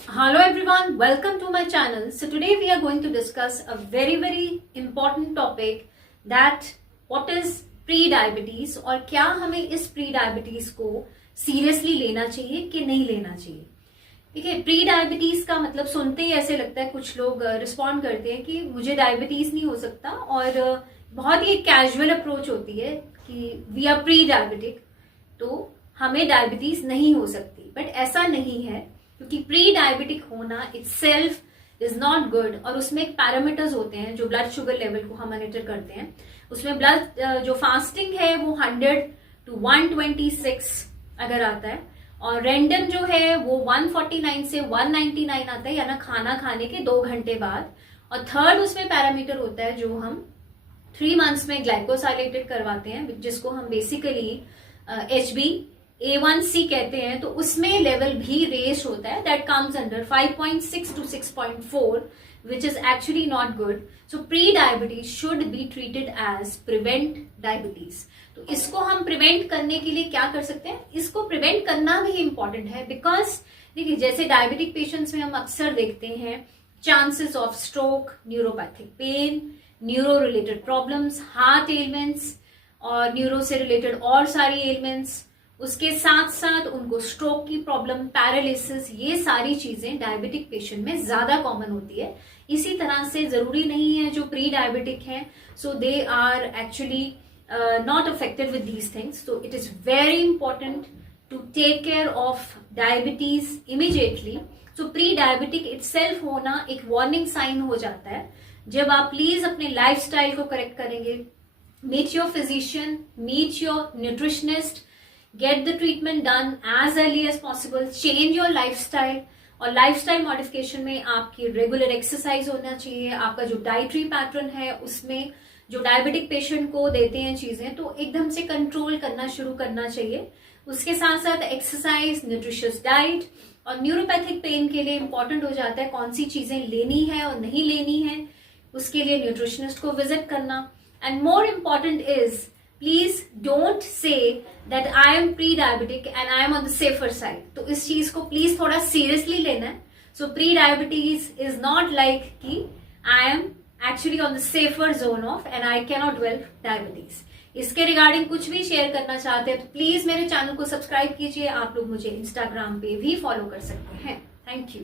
Hello everyone, welcome to my channel. So today we are going to discuss a very important topic that what is pre-diabetes और क्या हमें इस pre-diabetes को seriously लेना चाहिए कि नहीं लेना चाहिए। ठीक है, प्री डायबिटीज का मतलब सुनते ही ऐसे लगता है, कुछ लोग रिस्पॉन्ड करते हैं कि मुझे डायबिटीज नहीं हो सकता और बहुत ही कैजुअल अप्रोच होती है कि वी आर प्री डायबिटिक तो हमें डायबिटीज नहीं हो सकती। बट ऐसा नहीं है, क्योंकि प्री डायबिटिक होना इटसेल्फ इज नॉट गुड और उसमें एक पैरामीटर्स होते हैं जो ब्लड शुगर लेवल को हम मॉनिटर करते हैं। उसमें ब्लड जो फास्टिंग है वो 100 to 126 अगर आता है और रैंडम जो है वो 149 से 199 आता है, यानी खाना खाने के 2 घंटे बाद। और थर्ड उसमें पैरामीटर होता है जो हम 3 मंथ्स में ग्लाइकोसाइलेटेड करवाते हैं, जिसको हम बेसिकली HbA1c कहते हैं। तो उसमें लेवल भी रेज होता है, that comes under 5.6 to 6.4 which is actually not good. So pre-diabetes should be treated as prevent diabetes. तो इसको हम प्रिवेंट करने के लिए क्या कर सकते हैं, इसको प्रिवेंट करना भी इंपॉर्टेंट है। बिकॉज देखिए, जैसे डायबिटिक पेशेंट्स में हम अक्सर देखते हैं chances of stroke, neuropathic pain, neuro related problems, heart elements और न्यूरो से रिलेटेड और सारी एलिमेंट्स, उसके साथ साथ उनको स्ट्रोक की प्रॉब्लम, पैरालिसिस, ये सारी चीजें डायबिटिक पेशेंट में ज्यादा कॉमन होती है। इसी तरह से जरूरी नहीं है जो प्री डायबिटिक हैं so they are actually not affected with these things. So it is very important to take care of diabetes immediately. So pre-diabetic itself होना एक warning sign हो जाता है जब आप प्लीज अपने लाइफस्टाइल को करेक्ट करेंगे। meet your physician, meet your nutritionist, get the treatment done as early as possible, change your lifestyle। और लाइफस्टाइल मॉडिफिकेशन में आपकी रेगुलर एक्सरसाइज होना चाहिए, आपका जो डाइटरी पैटर्न है उसमें जो डायबिटिक पेशेंट को देते हैं चीजें तो एकदम से कंट्रोल करना शुरू करना चाहिए। उसके साथ साथ एक्सरसाइज, न्यूट्रिशियस डाइट और न्यूरोपैथिक पेन के लिए इंपॉर्टेंट हो जाता है कौन सी चीजें लेनी है और नहीं लेनी है, उसके लिए न्यूट्रिशनिस्ट को विजिट करना। And more important is please don't say that I am pre diabetic and I am on the safer side. तो इस चीज को प्लीज थोड़ा सीरियसली लेना है। So pre diabetes is not like कि I am actually on the safer zone of and I cannot develop diabetes। इसके regarding कुछ भी शेयर करना चाहते हैं तो प्लीज मेरे चैनल को सब्सक्राइब कीजिए। आप लोग मुझे इंस्टाग्राम पे भी फॉलो कर सकते हैं। Thank you.